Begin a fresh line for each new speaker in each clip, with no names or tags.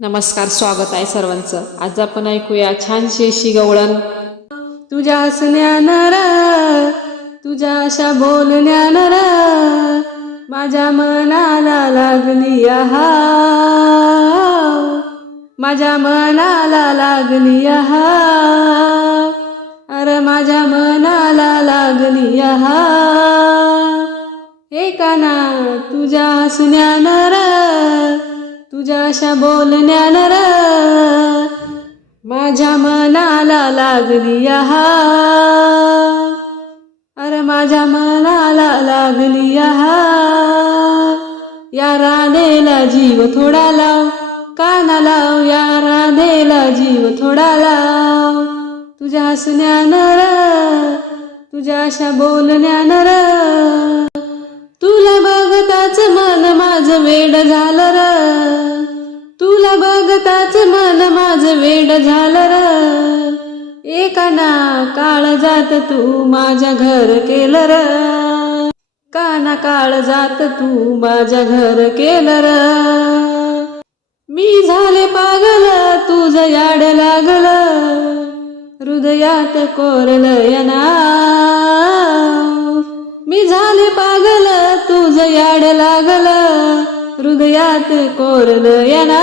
नमस्कार स्वागत आहे सर्वांचं. आज आपण ऐकूया छानशी अशी गवळण.
तुझ्या हसण्यानं तुझ्या अशा बोलण्यानं र माझ्या मनाला लागली आहा माझ्या मनाला लागली आहा अरे माझ्या मनाला लागली आहा हे काना तुझ्या हसण्यानं र तुझ्या अशा बोलण्यानं र माझ्या मनाला लागली आहा. अरे माझ्या मनाला लागली आहा. या राधेला जीव थोडा लाव काना लाव या राधेला जीव थोडा लाव. तुझ्या हसण्यानर तुझ्या अशा बोलण्यानर तुला बघताच मन माझं वेड झालं. वेड झालं र. एकाना काळ जात तू माझ्या घर केलं र. काना काळ जात तू माझ्या घर केलं र. मी झाले पागल तुझ याड लागल. हृदयात कोरल ना मी झाले पागल तुझ याड लागल. हृदयात कोरल ना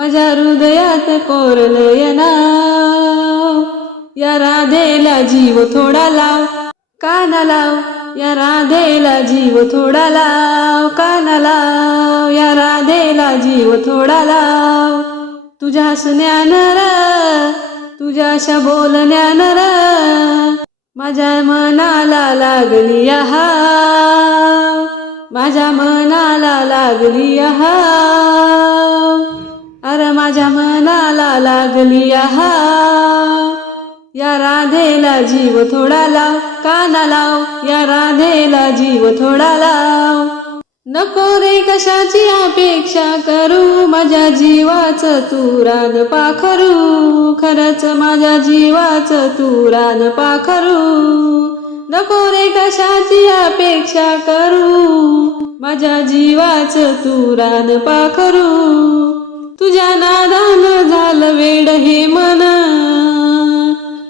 माझ्या हृदयात कोरलय नाव. या राधेला जीव थोडा लाव काना लाव. या राधेला जीव थोडा लाव काना लाव. या राधेला जीव थोडा लाव. तुझ्या हसण्यान तुझ्या अशा बोलण्यान माझ्या मनाला लागली आहा माझ्या मनाला लागली आहा माझ्या मनाला लागली आहा. या राधेला जीव थोडा लाव काना लाव. या राधेला जीव थोडा लाव. नको रे कशाची अपेक्षा करू माझ्या जीवाच तू रान पाखरू. खरंच माझ्या जीवाच तू रान पाखरू. नको रे कशाची अपेक्षा करू माझ्या जीवाच तू रान पाखरू. तुझ्या नादान झालं वेड हे मन.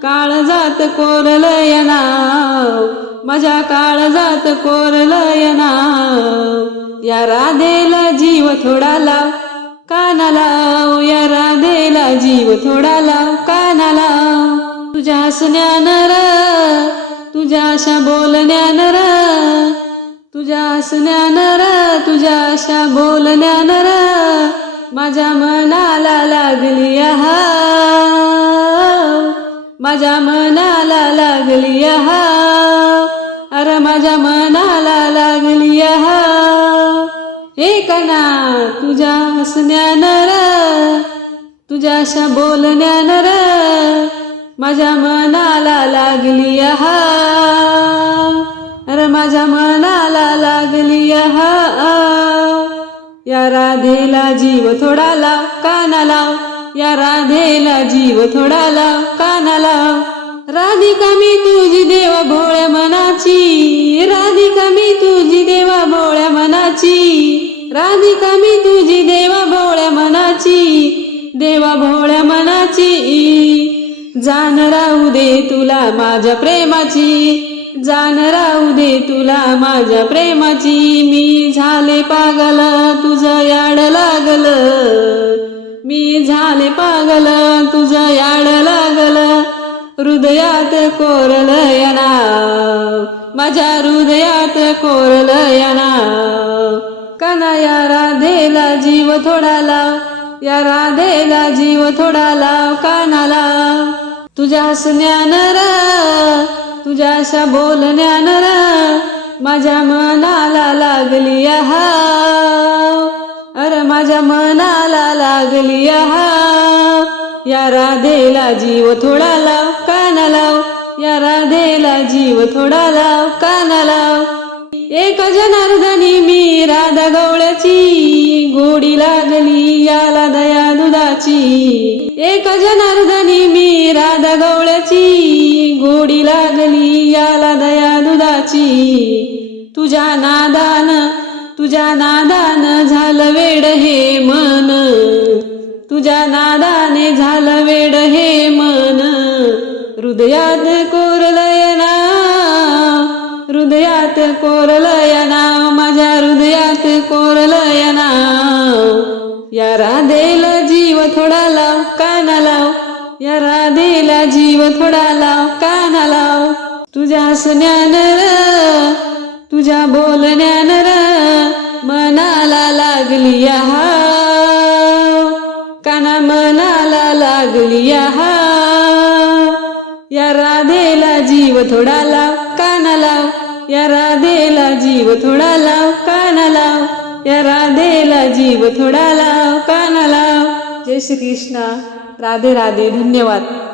काळ जात कोरलय नाव माझ्या काळ जात कोरलय नाव या राधेला जीव थोडा लाव. काना लाव. या राधेला जीव थोडा लाव. काना लाव. तुझ्या हसण्यानं र तुझ्या अशा बोलण्यानं र तुझ्या हसण्यानं र तुझ्या अशा बोलण्यान र माझ्या मनाला लागली आहा. माझ्या मनाला लागली आहा. अरे माझ्या मनाला लागली हा हे कना तुझ्या हसण्यानं र. तुझ्या बोलण्यानं र. माझ्या मनाला लागली आहा. अरे माझ्या मनाला लागली हा या राधेला जीव थोडा लाव काना लाव या राधेला जीव थोडा लाव काना लाव राधिका मी तुझी देवा भोळ्या मनाची. राधिका मी तुझी देवा भोळ्या मनाची. राधिका मी तुझी देवा भोळ्या मनाची. देवा भोळ्या मनाची. जाण राहू दे तुला माझ्या प्रेमाची. जाण राहू दे तुला माझ्या प्रेमाची. मी झाले पागल तू लागल. मी झाले पागल तुझं याड लागल. हृदयात कोरलय नाव माझ्या हृदयात कोरलय नाव काना या राधेला जीव थोडा लाव या राधेला जीव थोडा लाव काना लाव तुझ्या हसण्यानं र तुझ्या अशा बोलण्यानं माझ्या मनाला लागली आहा अरे माझ्या मनाला लागली आहा. या राधेला जीव थोडा लाव काना लाव. या राधेला जीव थोडा लाव काना लाव. एक जनार्दनी मी राधा गवळ्याची गोडी लागली याला दया दुधाची. एक जनार्दनी मी राधा गवळ्याची गोडी लागली याला दया दुधाची. तुझ्या नादान तुझ्या नादान झालं वेड हे मन. तुझ्या नादाने झालं वेड हे मन. हृदयात कोरलय नाव हृदयात कोरलय नाव माझ्या हृदयात कोरलय नाव या राधेला जीव थोडा लाव काना लाव. या राधेला जीव थोडा लाव काना लाव. तुझ्या हसण्यान र तुझ्या बोलण्यान र लागली काना मनाला लागली या राधेला जीव थोडा लाव काना लाव या राधेला जीव थोडा लाव काना लाव या राधेला जीव थोडा लाव काना लाव
जय श्री कृष्ण राधे राधे धन्यवाद.